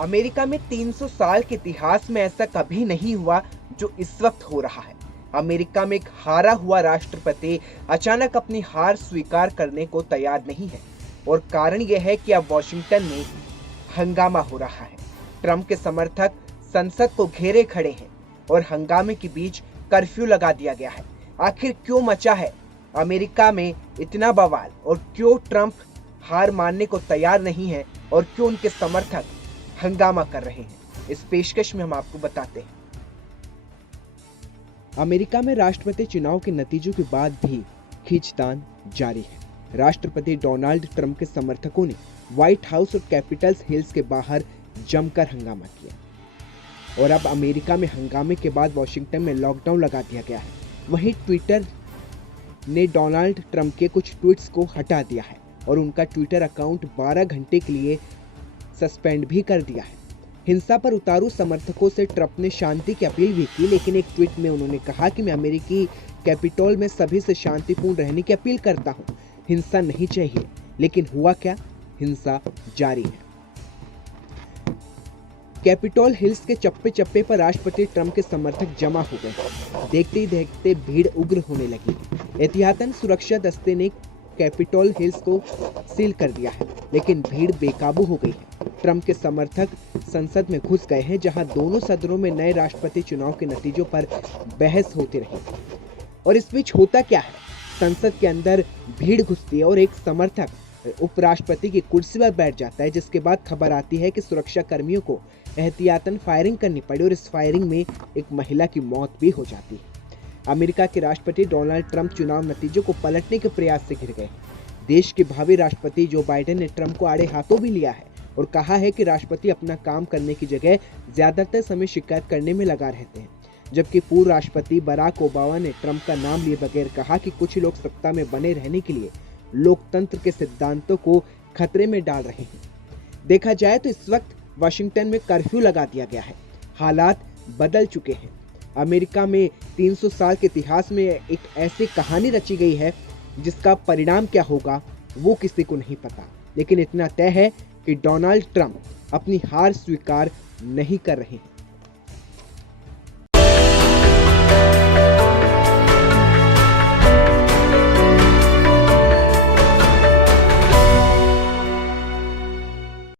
America में 300 साल के इतिहास में ऐसा कभी नहीं हुआ जो इस वक्त हो रहा है। अमेरिका में एक हारा हुआ राष्ट्रपति अचानक अपनी हार स्वीकार करने को तैयार नहीं है और कारण यह है कि अब वॉशिंगटन में हंगामा हो रहा है। ट्रंप के समर्थक संसद को घेरे खड़े हैं और हंगामे के बीच कर्फ्यू लगा दिया गया है। आखिर क्यों मचा है अमेरिका में इतना बवाल और क्यों ट्रंप हार मानने को तैयार नहीं है और क्यों उनके समर्थक हंगामा कर रहे हैं, इस पेशकश में हम आपको बताते हैं। अमेरिका में राष्ट्रपति चुनाव के नतीजों के बाद भी खींचतान जारी है। राष्ट्रपति डोनाल्ड ट्रंप के समर्थकों ने व्हाइट हाउस और कैपिटल हिल्स के बाहर जमकर हंगामा किया और अब अमेरिका में हंगामे के बाद वॉशिंगटन में लॉकडाउन लगा दिया गया है। वहीं ट्विटर ने डोनाल्ड ट्रंप के कुछ ट्वीट्स को हटा दिया है और उनका ट्विटर अकाउंट 12 घंटे के लिए सस्पेंड भी कर दिया है। हिंसा पर उतारू समर्थकों से ट्रंप ने शांति की अपील भी की, लेकिन एक ट्वीट में उन्होंने कहा कि मैं अमेरिकी कैपिटोल में सभी से शांतिपूर्ण रहने की अपील करता हूं। हिंसा नहीं चाहिए, लेकिन हुआ क्या? हिंसा जारी है। कैपिटोल हिल्स के चप्पे चप्पे पर राष्ट्रपति ट्रंप के समर्थक जमा हो गए। देखते ही देखते भीड़ उग्र होने लगी। एहतियातन सुरक्षा दस्ते ने कैपिटोल हिल्स को सील कर दिया है, लेकिन भीड़ बेकाबू हो गई है। ट्रंप के समर्थक संसद में घुस गए हैं, जहां दोनों सदनों में नए राष्ट्रपति चुनाव के नतीजों पर बहस होती रही। और इस बीच होता क्या है? संसद के अंदर भीड़ घुसती है और एक समर्थक उपराष्ट्रपति की कुर्सी पर बैठ जाता है, जिसके बाद खबर आती है कि सुरक्षा कर्मियों को एहतियातन फायरिंग करनी पड़ी और इस फायरिंग में एक महिला की मौत भी हो जाती है। अमेरिका के राष्ट्रपति डोनाल्ड ट्रंप चुनाव नतीजों को पलटने के प्रयास से घिर गए। देश के भावी राष्ट्रपति जो बाइडेन ने ट्रंप को आड़े हाथों भी लिया है और कहा है कि राष्ट्रपति अपना काम करने की जगह ज्यादातर समय शिकायत करने में लगा रहते हैं, जबकि पूर्व राष्ट्रपति बराक ओबामा ने ट्रंप का नाम लिए बगैर कहा कि कुछ लोग सत्ता में बने रहने के लिए लोकतंत्र के सिद्धांतों को खतरे में डाल रहे हैं। देखा जाए तो इस वक्त वाशिंगटन में कर्फ्यू लगा दिया गया है। हालात बदल चुके हैं। अमेरिका में 300 साल के इतिहास में एक ऐसी कहानी रची गई है जिसका परिणाम क्या होगा वो किसी को नहीं पता, लेकिन इतना तय है कि डोनाल्ड ट्रंप अपनी हार स्वीकार नहीं कर रहे हैं।